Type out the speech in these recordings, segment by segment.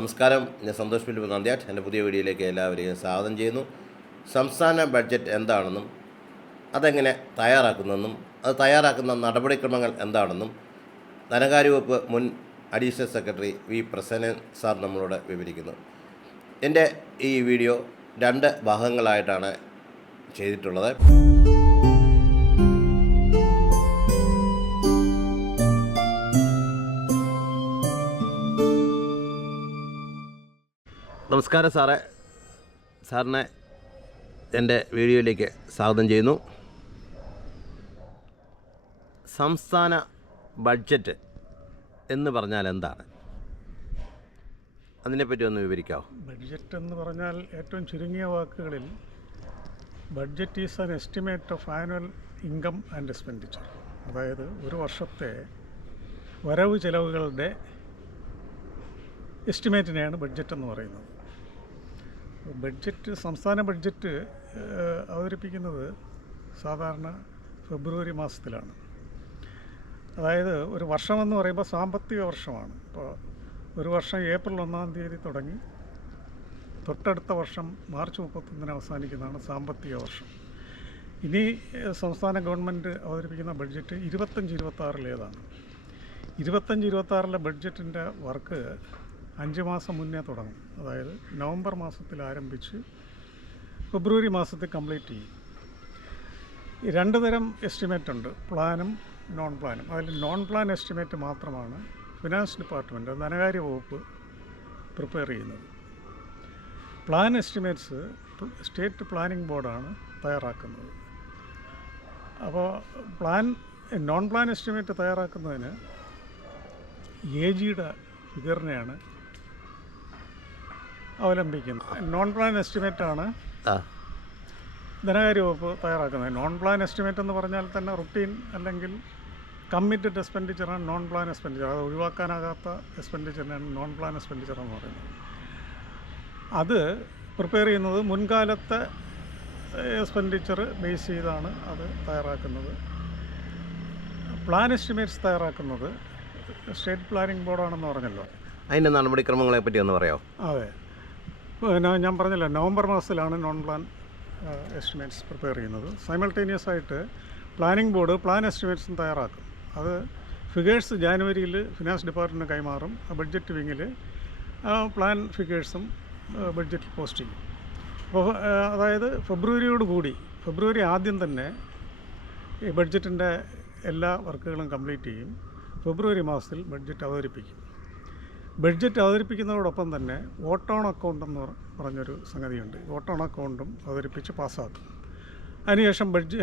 നമസ്കാരം. ഞാൻ സന്തോഷ് ഫിലിപ്പ് നന്ദിയാട്ട്. എന്റെ പുതിയ വീഡിയോയിലേക്ക് എല്ലാവരെയും സ്വാഗതം ചെയ്യുന്നു. സംസ്ഥാന ബഡ്ജറ്റ് എന്താണെന്നും അതെങ്ങനെ തയ്യാറാക്കുന്നെന്നും അത് തയ്യാറാക്കുന്ന നടപടിക്രമങ്ങൾ എന്താണെന്നും ധനകാര്യ വകുപ്പ് മുൻ additional secretary V Prasannan sir നമ്മളോട് വിവരിക്കുന്നു. എന്റെ ഈ വീഡിയോ രണ്ട് ഭാഗങ്ങളായിട്ടാണ് ചെയ്തിട്ടുള്ളത്. നമസ്കാരം സാറേ. സാറിനെ എന്റെ വീഡിയോയിലേക്ക് സ്വാഗതം ചെയ്യുന്നു. സംസ്ഥാന ബഡ്ജറ്റ് എന്ന് പറഞ്ഞാൽ എന്താണ്? അതിനെപ്പറ്റി ഒന്ന് വിവരിക്കാമോ ബഡ്ജറ്റ് എന്ന് പറഞ്ഞാൽ ഏറ്റവും ചുരുങ്ങിയ വാക്കുകളിൽ budget is an estimate of annual income and expenditure അതായത് ഒരു വർഷത്തെ വരവ് ചെലവുകളുടെ എസ്റ്റിമേറ്റിനെയാണ് ബഡ്ജറ്റ് എന്ന് പറയുന്നത്. ബഡ്ജറ്റ് സംസ്ഥാന ബഡ്ജറ്റ് അവതരിപ്പിക്കുന്നത് സാധാരണ ഫെബ്രുവരി മാസത്തിലാണ്. അതായത് ഒരു വർഷമെന്ന് പറയുമ്പോൾ സാമ്പത്തിക വർഷമാണ്. ഇപ്പോൾ ഒരു വർഷം ഏപ്രിൽ ഒന്നാം തീയതി തുടങ്ങി തൊട്ടടുത്ത വർഷം മാർച്ച് മുപ്പത്തൊന്നിന് അവസാനിക്കുന്നതാണ് സാമ്പത്തിക വർഷം. ഇനി സംസ്ഥാന ഗവൺമെന്റ് അവതരിപ്പിക്കുന്ന ബഡ്ജറ്റ് ഇരുപത്തഞ്ച് ഇരുപത്താറിലേതാണ്. ഇരുപത്തഞ്ച് ഇരുപത്താറിലെ ബഡ്ജറ്റിന്റെ വർക്ക് അഞ്ച് മാസം മുന്നേ തുടങ്ങും. അതായത് നവംബർ മാസത്തിൽ ആരംഭിച്ച് ഫെബ്രുവരി മാസത്തിൽ കംപ്ലീറ്റ് ചെയ്യും. രണ്ട് തരം എസ്റ്റിമേറ്റ് ഉണ്ട്. പ്ലാനും നോൺ പ്ലാനും അതിൽ നോൺ പ്ലാൻ എസ്റ്റിമേറ്റ് മാത്രമാണ് ഫിനാൻസ് ഡിപ്പാർട്ട്മെന്റ് ധനകാര്യ വകുപ്പ് പ്രിപ്പയർ ചെയ്യുന്നത്. പ്ലാൻ എസ്റ്റിമേറ്റ്സ് സ്റ്റേറ്റ് പ്ലാനിംഗ് ബോർഡാണ് തയ്യാറാക്കുന്നത്. അപ്പോൾ പ്ലാൻ നോൺ പ്ലാൻ എസ്റ്റിമേറ്റ് തയ്യാറാക്കുന്നതിന് എ ജിയുടെ ഫിഗറിനെയാണ് അവലംബിക്കുന്നത് നോൺ പ്ലാൻ എസ്റ്റിമേറ്റ് ആണ് ധനകാര്യ വകുപ്പ് തയ്യാറാക്കുന്നത്. നോൺ പ്ലാൻ എസ്റ്റിമേറ്റ് എന്ന് പറഞ്ഞാൽ തന്നെ റുട്ടീൻ അല്ലെങ്കിൽ കമ്മിറ്റഡ് എക്സ്പെൻഡിച്ചറാണ് നോൺ പ്ലാൻ എക്സ്പെൻഡിച്ചർ അത് ഒഴിവാക്കാനാകാത്ത എക്സ്പെൻഡിച്ചറിനാണ് നോൺ പ്ലാൻ എക്സ്പെൻഡിച്ചർ എന്ന് പറയുന്നത്. അത് പ്രിപ്പയർ ചെയ്യുന്നത് മുൻകാലത്തെ എക്സ്പെൻഡിച്ചർ ബേസ് ചെയ്താണ് അത് തയ്യാറാക്കുന്നത്. പ്ലാൻ എസ്റ്റിമേറ്റ്സ് തയ്യാറാക്കുന്നത് സ്റ്റേറ്റ് പ്ലാനിംഗ് ബോർഡാണെന്ന് പറഞ്ഞല്ലോ. അതിന്റെ നടപടിക്രമങ്ങളെ പറ്റി ഒന്ന് പറയാമോ? അതെ. പിന്നെ ഞാൻ പറഞ്ഞില്ല നവംബർ മാസത്തിലാണ് നോൺ പ്ലാൻ എസ്റ്റിമേറ്റ്സ് പ്രിപ്പയർ ചെയ്യുന്നത്. സൈമൾട്ടേനിയസ് ആയിട്ട് പ്ലാനിംഗ് ബോർഡ് പ്ലാൻ എസ്റ്റിമേറ്റ്സും തയ്യാറാക്കും. അത് ഫിഗേഴ്സ് ജാനുവരിയിൽ ഫിനാൻസ് ഡിപ്പാർട്ട്മെന്റ് കൈമാറും. ബഡ്ജറ്റ് വിങ്ങിൽ പ്ലാൻ ഫിഗേഴ്സും ബഡ്ജറ്റിൽ പോസ്റ്റ് ചെയ്യും. അപ്പോൾ അതായത് ഫെബ്രുവരിയോട് കൂടി ഫെബ്രുവരി ആദ്യം തന്നെ ഈ ബഡ്ജറ്റിന്റെ എല്ലാ വർക്കുകളും കംപ്ലീറ്റ് ചെയ്യും. ഫെബ്രുവരി മാസത്തിൽ ബഡ്ജറ്റ് അവതരിപ്പിക്കും. ബഡ്ജറ്റ് അവതരിപ്പിക്കുന്നതോടൊപ്പം തന്നെ വോട്ട് ഓൺ അക്കൗണ്ട് എന്ന് പറ- പറഞ്ഞൊരു സംഗതിയുണ്ട്. വോട്ട് ഓൺ അക്കൗണ്ടും അവതരിപ്പിച്ച് പാസ്സാക്കും. അതിനുശേഷം ബഡ്ജ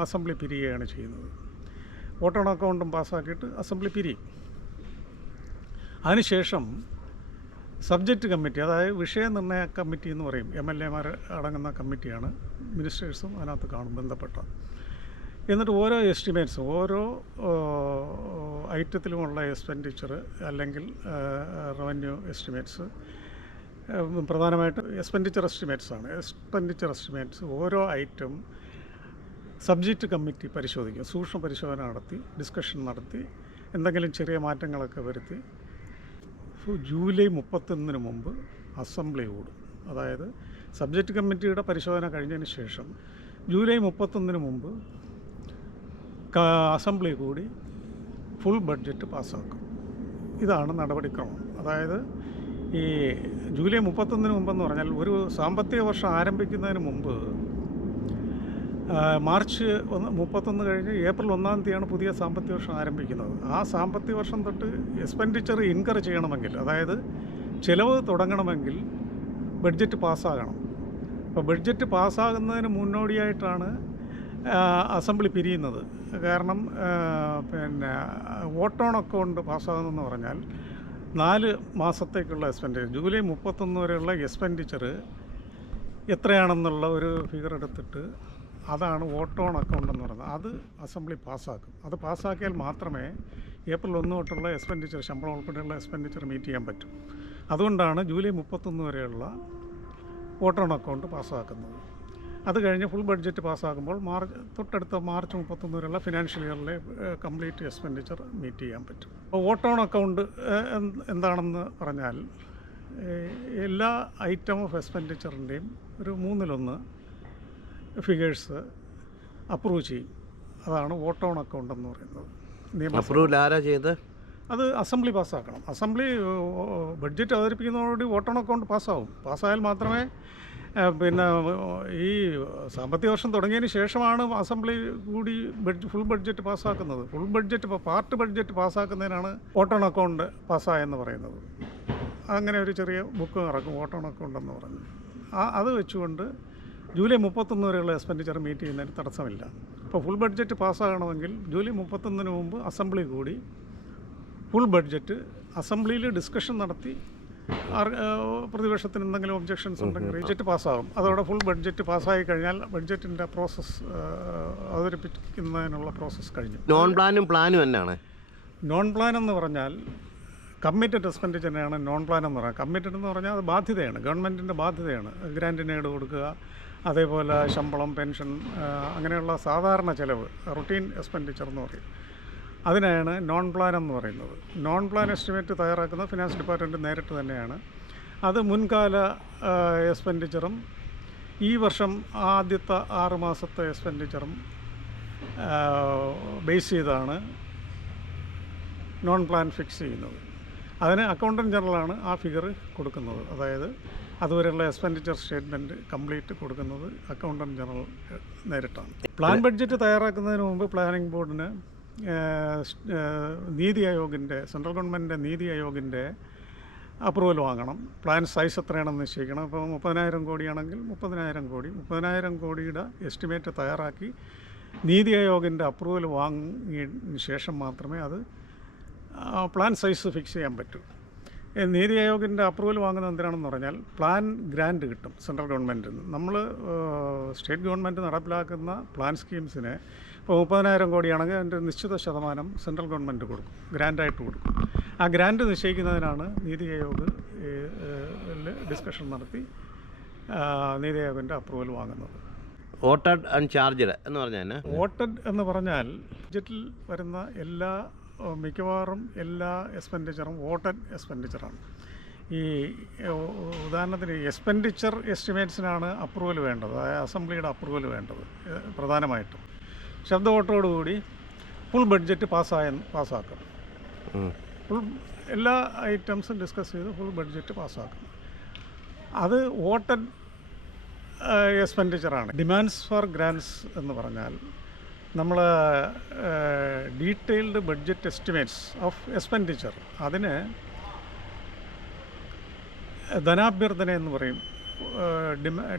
അസംബ്ലി പിരിയുകയാണ് ചെയ്യുന്നത്. വോട്ട് ഓൺ അക്കൗണ്ടും പാസ്സാക്കിയിട്ട് അസംബ്ലി പിരിയും. അതിനുശേഷം സബ്ജക്റ്റ് കമ്മിറ്റി അതായത് വിഷയനിർണയ കമ്മിറ്റി എന്ന് പറയും. എം എൽ എമാർ അടങ്ങുന്ന കമ്മിറ്റിയാണ് മിനിസ്റ്റേഴ്സും അതിനകത്ത് കാണും ബന്ധപ്പെട്ട. എന്നിട്ട് ഓരോ എസ്റ്റിമേറ്റ്സ് ഓരോ ഐറ്റത്തിലുമുള്ള എക്സ്പെൻഡിച്ചർ അല്ലെങ്കിൽ റവന്യൂ എസ്റ്റിമേറ്റ്സ് പ്രധാനമായിട്ട് എക്സ്പെൻഡിച്ചർ എസ്റ്റിമേറ്റ്സ് ആണ്. എക്സ്പെൻഡിച്ചർ എസ്റ്റിമേറ്റ്സ് ഓരോ ഐറ്റം സബ്ജക്റ്റ് കമ്മിറ്റി പരിശോധിക്കും. സൂക്ഷ്മ പരിശോധന നടത്തി ഡിസ്കഷൻ നടത്തി എന്തെങ്കിലും ചെറിയ മാറ്റങ്ങളൊക്കെ വരുത്തി. ജൂലൈ മുപ്പത്തൊന്നിന് മുമ്പ് അസംബ്ലി കൂടും. അതായത് സബ്ജക്റ്റ് കമ്മിറ്റിയുടെ പരിശോധന കഴിഞ്ഞതിന് ശേഷം ജൂലൈ മുപ്പത്തൊന്നിന് മുമ്പ് അസംബ്ലി കൂടി ഫുൾ ബഡ്ജറ്റ് പാസ്സാക്കും. ഇതാണ് നടപടിക്രമം. അതായത് ഈ ജൂലൈ മുപ്പത്തൊന്നിന് മുമ്പെന്ന് പറഞ്ഞാൽ ഒരു സാമ്പത്തിക വർഷം ആരംഭിക്കുന്നതിന് മുമ്പ് മാർച്ച് ഒന്ന് മുപ്പത്തൊന്ന് കഴിഞ്ഞ് ഏപ്രിൽ ഒന്നാം തീയതിയാണ് പുതിയ സാമ്പത്തിക വർഷം ആരംഭിക്കുന്നത്. ആ സാമ്പത്തിക വർഷം തൊട്ട് എക്സ്പെൻഡിച്ചർ ഇൻകർ ചെയ്യണമെങ്കിൽ അതായത് ചിലവ് തുടങ്ങണമെങ്കിൽ ബഡ്ജറ്റ് പാസ്സാകണം. അപ്പോൾ ബഡ്ജറ്റ് പാസ്സാകുന്നതിന് മുന്നോടിയായിട്ടാണ് അസംബ്ലി പിരിയുന്നത്. കാരണം പിന്നെ ഓൺ അക്കൗണ്ട് പാസ്സാകുന്നതെന്ന് പറഞ്ഞാൽ നാല് മാസത്തേക്കുള്ള എക്സ്പെൻഡിച്ചർ ജൂലൈ മുപ്പത്തൊന്ന് വരെയുള്ള എക്സ്പെൻഡിച്ചർ എത്രയാണെന്നുള്ള ഒരു ഫിഗർ എടുത്തിട്ട് അതാണ് ഓൺ അക്കൗണ്ട് എന്ന് പറയുന്നത്. അത് അസംബ്ലി പാസ്സാക്കും. അത് പാസ്സാക്കിയാൽ മാത്രമേ ഏപ്രിൽ ഒന്ന് തൊട്ടുള്ള എക്സ്പെൻഡിച്ചർ ശമ്പളം ഉൾപ്പെടെയുള്ള എക്സ്പെൻഡിച്ചർ മീറ്റ് ചെയ്യാൻ പറ്റും. അതുകൊണ്ടാണ് ജൂലൈ മുപ്പത്തൊന്ന് വരെയുള്ള വോട്ട് ഓൺ അക്കൗണ്ട് പാസ്സാക്കുന്നത്. അത് കഴിഞ്ഞ് ഫുൾ ബഡ്ജറ്റ് പാസ്സാകുമ്പോൾ മാർച്ച് തൊട്ടടുത്ത മാർച്ച് മുപ്പത്തൊന്ന് വരെയുള്ള ഫിനാൻഷ്യൽ ഇയറിലെ കംപ്ലീറ്റ് എക്സ്പെൻഡിച്ചർ മീറ്റ് ചെയ്യാൻ പറ്റും. അപ്പോൾ വോട്ട് ഓൺ അക്കൗണ്ട് എന്താണെന്ന് പറഞ്ഞാൽ എല്ലാ ഐറ്റം ഓഫ് എക്സ്പെൻഡിച്ചറിന്റെയും ഒരു മൂന്നിലൊന്ന് ഫിഗേഴ്സ് അപ്രൂവ് ചെയ്യും. അതാണ് വോട്ട് ഓൺ അക്കൗണ്ട് എന്ന് പറയുന്നത്. നിയമ അപ്രൂവൽ ആരാ ചെയ്ത്? അത് അസംബ്ലി പാസ്സാക്കണം. അസംബ്ലി ബഡ്ജറ്റ് അവതരിപ്പിക്കുന്നതോടുകൂടി വോട്ട് ഓൺ അക്കൗണ്ട് പാസ്സാവും. പാസ്സായാൽ മാത്രമേ പിന്നെ ഈ സാമ്പത്തിക വർഷം തുടങ്ങിയതിന് ശേഷമാണ് അസംബ്ലി കൂടി ബഡ്ജറ്റ് ഫുൾ ബഡ്ജറ്റ് പാസ്സാക്കുന്നത്. ഫുൾ ബഡ്ജറ്റ് പാർട്ട് ബഡ്ജറ്റ് പാസ്സാക്കുന്നതിനാണ് വോട്ട് ഓൺ അക്കൗണ്ട് പാസ്സായെന്ന് പറയുന്നത്. അങ്ങനെ ഒരു ചെറിയ ബുക്ക് ഇറക്കും വോട്ട് ഓൺ അക്കൗണ്ട് എന്ന് പറഞ്ഞു. ആ അത് വെച്ചുകൊണ്ട് ജൂലൈ മുപ്പത്തൊന്ന് വരെയുള്ള എക്സ്പെൻഡിച്ചർ മീറ്റ് ചെയ്യുന്നതിന് തടസ്സമില്ല. ഇപ്പോൾ ഫുൾ ബഡ്ജറ്റ് പാസ്സാകണമെങ്കിൽ ജൂലൈ മുപ്പത്തൊന്നിന് മുമ്പ് അസംബ്ലി കൂടി ഫുൾ ബഡ്ജറ്റ് അസംബ്ലിയിൽ ഡിസ്കഷൻ നടത്തി പ്രതിപക്ഷത്തിന് എന്തെങ്കിലും ഒബ്ജക്ഷൻസ് ഉണ്ടെങ്കിൽ ബഡ്ജറ്റ് പാസ്സാകും. അതോടെ ഫുൾ ബഡ്ജറ്റ് പാസ്സായി കഴിഞ്ഞാൽ ബഡ്ജറ്റിന്റെ പ്രോസസ്സ് അവതരിപ്പിക്കുന്നതിനുള്ള പ്രോസസ്സ് കഴിഞ്ഞു. നോൺ പ്ലാനും പ്ലാനും എന്നാണ്? നോൺ പ്ലാൻ എന്ന് പറഞ്ഞാൽ കമ്മിറ്റഡ് എക്സ്പെൻഡിച്ചറിനെയാണ് നോൺ പ്ലാൻ എന്ന് പറയുന്നത് കമ്മിറ്റഡ് എന്ന് പറഞ്ഞാൽ അത് ബാധ്യതയാണ്. ഗവൺമെന്റിന്റെ ബാധ്യതയാണ്. ഗ്രാന്റിന് ഈട് കൊടുക്കുക അതേപോലെ ശമ്പളം പെൻഷൻ അങ്ങനെയുള്ള സാധാരണ ചിലവ് റുട്ടീൻ എക്സ്പെൻഡിച്ചർ എന്ന് പറയും. അതിനാണ് നോൺ പ്ലാൻ എന്ന് പറയുന്നത്. നോൺ പ്ലാൻ എസ്റ്റിമേറ്റ് തയ്യാറാക്കുന്ന ഫിനാൻസ് ഡിപ്പാർട്ട്മെന്റ് നേരിട്ട് തന്നെയാണ്. അത് മുൻകാല എക്സ്പെൻഡിച്ചറും ഈ വർഷം ആദ്യത്തെ ആറ് മാസത്തെ എക്സ്പെൻഡിച്ചറും ബേസ് ചെയ്താണ് നോൺ പ്ലാൻ ഫിക്സ് ചെയ്യുന്നത്. അതിന് അക്കൗണ്ടന്റ് ജനറലാണ് ആ ഫിഗർ കൊടുക്കുന്നത്. അതായത് അതുവരെയുള്ള എക്സ്പെൻഡിച്ചർ സ്റ്റേറ്റ്മെന്റ് കംപ്ലീറ്റ് കൊടുക്കുന്നത് അക്കൗണ്ടന്റ് ജനറൽ നേരിട്ടാണ്. പ്ലാൻ ബഡ്ജറ്റ് തയ്യാറാക്കുന്നതിന് മുമ്പ് പ്ലാനിംഗ് ബോർഡിന് നീതി ആയോഗിന്റെ സെൻട്രൽ ഗവൺമെന്റിന്റെ നീതി ആയോഗിന്റെ അപ്രൂവൽ വാങ്ങണം. പ്ലാൻ സൈസ് എത്രയാണെന്ന് നിശ്ചയിക്കണം. ഇപ്പോൾ മുപ്പതിനായിരം കോടിയാണെങ്കിൽ മുപ്പതിനായിരം കോടി. മുപ്പതിനായിരം കോടിയുടെ എസ്റ്റിമേറ്റ് തയ്യാറാക്കി നീതി ആയോഗിന്റെ അപ്രൂവൽ വാങ്ങിയതിന് ശേഷം മാത്രമേ അത് പ്ലാൻ സൈസ് ഫിക്സ് ചെയ്യാൻ പറ്റൂ. നീതി ആയോഗിന്റെ അപ്രൂവൽ വാങ്ങുന്നത് എന്തിനാണെന്ന് പറഞ്ഞാൽ പ്ലാൻ ഗ്രാൻഡ് കിട്ടും സെൻട്രൽ ഗവൺമെന്റിൽ നിന്ന് നമ്മൾ സ്റ്റേറ്റ് ഗവൺമെന്റ് നടപ്പിലാക്കുന്ന പ്ലാൻ സ്കീംസിന് ഇപ്പോൾ മുപ്പതിനായിരം കോടിയാണെങ്കിൽ അതിന്റെ നിശ്ചിത ശതമാനം സെൻട്രൽ ഗവൺമെന്റ് കൊടുക്കും ഗ്രാൻഡായിട്ട് കൊടുക്കും. ആ ഗ്രാൻഡ് നിശ്ചയിക്കുന്നതിനാണ് നീതി ആയോഗ് ഡിസ്കഷൻ നടത്തി നീതി ആയോഗിന്റെ അപ്രൂവൽ വാങ്ങുന്നത്. വോട്ടഡ് ആൻഡ് ചാർജഡ് എന്ന് പറഞ്ഞാൽ വോട്ടഡ് എന്ന് പറഞ്ഞാൽ ബഡ്ജറ്റിൽ വരുന്ന എല്ലാ മിക്കവാറും എല്ലാ എക്സ്പെൻഡിച്ചറും വോട്ടഡ് എക്സ്പെൻഡിച്ചറാണ്. ഈ ഉദാഹരണത്തിന് എക്സ്പെൻഡിച്ചർ എസ്റ്റിമേറ്റ്സിനാണ് അപ്രൂവൽ വേണ്ടത് അതായത് അസംബ്ലിയുടെ അപ്രൂവൽ വേണ്ടത് പ്രധാനമായിട്ടും. ശബ്ദ വോട്ടോടുകൂടി ഫുൾ ബഡ്ജറ്റ് പാസ്സായ പാസ്സാക്കും ഫുൾ എല്ലാ ഐറ്റംസും ഡിസ്കസ് ചെയ്ത് ഫുൾ ബഡ്ജറ്റ് പാസ്സാക്കും അത് വോട്ടഡ് എക്സ്പെൻഡിച്ചറാണ് ഡിമാൻഡ്സ് ഫോർ ഗ്രാൻസ് എന്ന് പറഞ്ഞാൽ നമ്മൾ detailed budget estimates of expenditure അതിന് ധനാഭ്യർത്ഥന എന്ന് പറയും.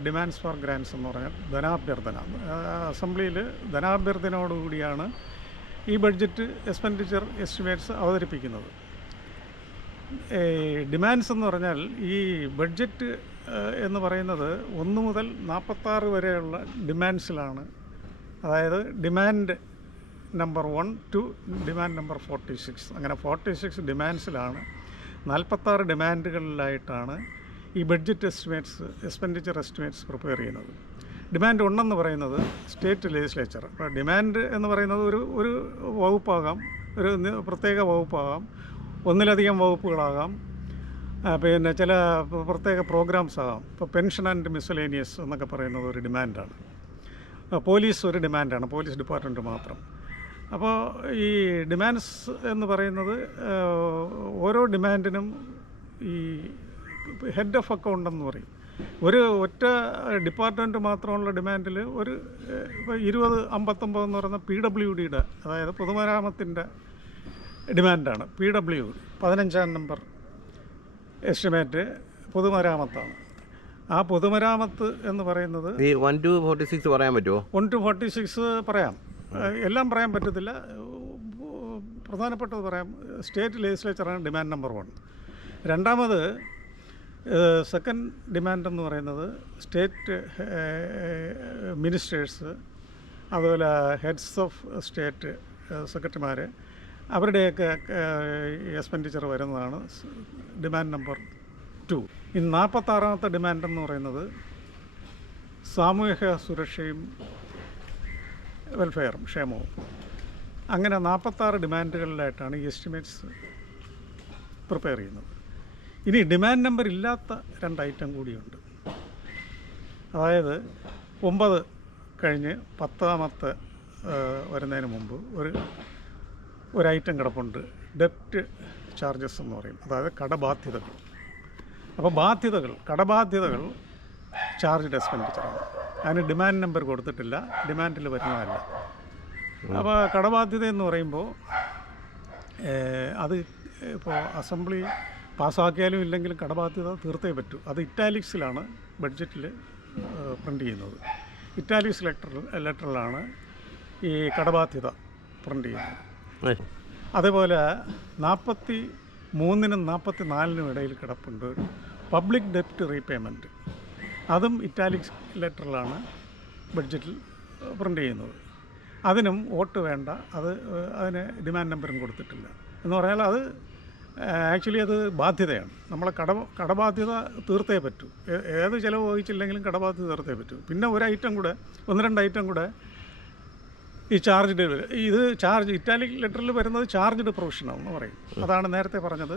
ഡിമാൻഡ്സ് ഫോർ ഗ്രാൻസ് എന്ന് പറഞ്ഞാൽ ധനാഭ്യർത്ഥന. അസംബ്ലിയിൽ ധനാഭ്യർത്ഥനയോടുകൂടിയാണ് ഈ ബഡ്ജറ്റ് എക്സ്പെൻഡിച്ചർ എസ്റ്റിമേറ്റ്സ് അവതരിപ്പിക്കുന്നത്. ഡിമാൻഡ്സ് എന്ന് പറഞ്ഞാൽ ഈ ബഡ്ജറ്റ് എന്ന് പറയുന്നത് ഒന്ന് മുതൽ നാൽപ്പത്താറ് വരെയുള്ള ഡിമാൻഡ്സിലാണ്. അതായത് demand number one two demand number forty six. അങ്ങനെ ഫോർട്ടി സിക്സ് ഡിമാൻഡ്സിലാണ്. നാൽപ്പത്താറ് ഡിമാൻഡുകളിലായിട്ടാണ് ഈ budget estimates expenditure estimates prepare ചെയ്യുന്നത്. ഡിമാൻഡ് ഉണ്ടെന്ന് പറയുന്നത് സ്റ്റേറ്റ് ലെജിസ്ലേച്ചർ. ഡിമാൻഡ് എന്ന് പറയുന്നത് ഒരു ഒരു വകുപ്പാകാം ഒരു പ്രത്യേക വകുപ്പാകാം ഒന്നിലധികം വകുപ്പുകളാകാം പിന്നെ ചില പ്രത്യേക പ്രോഗ്രാംസ് ആകാം. ഇപ്പോൾ പെൻഷൻ ആൻഡ് മിസലേനിയസ് എന്നൊക്കെ പറയുന്നത് ഒരു ഡിമാൻഡാണ്. പോലീസ് ഒരു ഡിമാൻഡാണ് പോലീസ് ഡിപ്പാർട്ട്മെന്റ് മാത്രം. അപ്പോൾ ഈ ഡിമാൻഡ്സ് എന്ന് പറയുന്നത് ഓരോ ഡിമാൻഡിനും ഈ ഹെഡ് ഓഫ് അക്കൗണ്ട് എന്ന് പറയും. ഒരു ഒറ്റ ഡിപ്പാർട്ട്മെന്റ് മാത്രമുള്ള ഡിമാൻഡിൽ ഒരു ഇപ്പോൾ ഇരുപത് അമ്പത്തൊമ്പത് എന്ന് പറയുന്ന പി ഡബ്ല്യു ഡിയുടെ അതായത് പൊതുമരാമത്തിന്റെ ഡിമാൻഡാണ് പി ഡബ്ല്യു പതിനഞ്ചാം നമ്പർ എസ്റ്റിമേറ്റ് പൊതുമരാമത്താണ്. ആ പൊതുമരാമത്ത് എന്ന് പറയുന്നത് ഈ വൺ ടു ഫോർട്ടി സിക്സ് പറയാൻ പറ്റുമോ വൺ ടു ഫോർട്ടി സിക്സ് പറയാം എല്ലാം പറയാൻ പറ്റത്തില്ല. പ്രധാനപ്പെട്ടത് പറയാം സ്റ്റേറ്റ് ലെജിസ്ലേച്ചറാണ് ഡിമാൻഡ് നമ്പർ വൺ രണ്ടാമത് സെക്കൻഡ് ഡിമാൻഡ് എന്ന് പറയുന്നത് സ്റ്റേറ്റ് മിനിസ്റ്റേഴ്സ് അതുപോലെ ഹെഡ്സ് ഓഫ് സ്റ്റേറ്റ് സെക്രട്ടറിമാർ അവരുടെയൊക്കെ എക്സ്പെൻഡിച്ചർ വരുന്നതാണ് ഡിമാൻഡ് നമ്പർ ടു ഈ നാൽപ്പത്താറാമത്തെ ഡിമാൻഡ് എന്ന് പറയുന്നത് സാമൂഹിക സുരക്ഷയും വെൽഫെയറും ക്ഷേമവും. അങ്ങനെ നാൽപ്പത്താറ് ഡിമാൻഡുകളിലായിട്ടാണ് ഈ എസ്റ്റിമേറ്റ്സ് പ്രിപ്പയർ ചെയ്യുന്നത്. ഇനി ഡിമാൻഡ് നമ്പർ ഇല്ലാത്ത രണ്ട് ഐറ്റം കൂടിയുണ്ട്. അതായത് ഒമ്പത് കഴിഞ്ഞ് പത്താമത്തെ വരുന്നതിന് മുമ്പ് ഒരു ഒരു ഐറ്റം കിടപ്പുണ്ട്. ഡെപ്റ്റ് ചാർജസ് എന്ന് പറയും. അതായത് കടബാധ്യതകൾ. അപ്പോൾ ബാധ്യതകൾ കടബാധ്യതകൾ ചാർജ് എക്സ്പെൻഡിച്ചറാണ് അതിന് ഡിമാൻഡ് നമ്പർ കൊടുത്തിട്ടില്ല. ഡിമാൻഡിൽ വരുന്നതല്ല. അപ്പോൾ കടബാധ്യത എന്ന് പറയുമ്പോൾ അത് ഇപ്പോൾ അസംബ്ലി പാസ്സാക്കിയാലും ഇല്ലെങ്കിലും കടബാധ്യത തീർത്തേ പറ്റൂ. അത് ഇറ്റാലിക്സിലാണ് ബഡ്ജറ്റിൽ പ്രിന്റ് ചെയ്യുന്നത്. ഇറ്റാലിക്സ് ലെറ്റർ ലെറ്ററിലാണ് ഈ കടബാധ്യത പ്രിന്റ് ചെയ്യുന്നത്. അതേപോലെ നാൽപ്പത്തി മൂന്നിനും നാൽപ്പത്തി നാലിനും ഇടയിൽ കിടപ്പുണ്ട് പബ്ലിക് ഡെപ്റ്റ് റീപേയ്മെന്റ്. അതും ഇറ്റാലിക്സ് ലെറ്ററിലാണ് ബഡ്ജറ്റിൽ പ്രിന്റ് ചെയ്യുന്നത്. അതിനും വോട്ട് വേണ്ട. അത് അതിന് ഡിമാൻഡ് നമ്പറും കൊടുത്തിട്ടില്ല. എന്ന് പറഞ്ഞാൽ അത് ആക്ച്വലി അത് ബാധ്യതയാണ്. നമ്മളെ കട കടബാധ്യത തീർത്തേ പറ്റൂ. ഏത് ചിലവ് വഹിച്ചില്ലെങ്കിലും കടബാധ്യത തീർത്തേ പറ്റൂ. പിന്നെ ഒരു ഐറ്റം കൂടെ ഒന്ന് രണ്ട് ഐറ്റം കൂടെ ഈ ചാർജ് ഡെലിവറി ഇത് ചാർജ് ഇറ്റാലിക് ലെറ്ററിൽ വരുന്നത് ചാർജ്ഡ് പ്രൊവിഷൻ ആണെന്ന് പറയും. അതാണ് നേരത്തെ പറഞ്ഞത്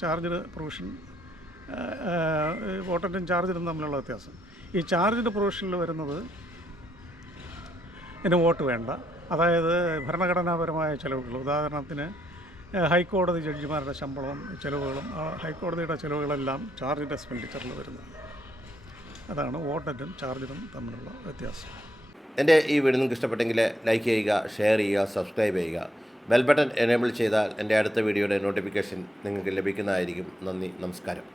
ചാർജ്ഡ് പ്രൊവിഷൻ വോട്ടന്റും ചാർജ്ഡും തമ്മിലുള്ള വ്യത്യാസം. ഈ ചാർജ്ഡ് പ്രൊവിഷനിൽ വരുന്നത് ഇതിന് വോട്ട് വേണ്ട. അതായത് ഭരണഘടനാപരമായ ചിലവുകൾ. ഉദാഹരണത്തിന് ഹൈക്കോടതി ജഡ്ജിമാരുടെ ശമ്പളവും ചിലവുകളും ഹൈക്കോടതിയുടെ ചിലവുകളെല്ലാം ചാർജ്ഡ് എക്സ്പെൻഡിച്ചറിൽ വരുന്നതാണ് അതാണ് വോട്ടന്റും ചാർജ്ഡും തമ്മിലുള്ള വ്യത്യാസം. എന്റെ ഈ വീഡിയോ നിങ്ങൾക്ക് ഇഷ്ടപ്പെട്ടെങ്കിൽ ലൈക്ക് ചെയ്യുക ഷെയർ ചെയ്യുക സബ്സ്ക്രൈബ് ചെയ്യുക. ബെൽ ബട്ടൺ എനേബിൾ ചെയ്താൽ എന്റെ അടുത്ത വീഡിയോയുടെ നോട്ടിഫിക്കേഷൻ നിങ്ങൾക്ക് ലഭിക്കുന്നതായിരിക്കും. നന്ദി നമസ്കാരം.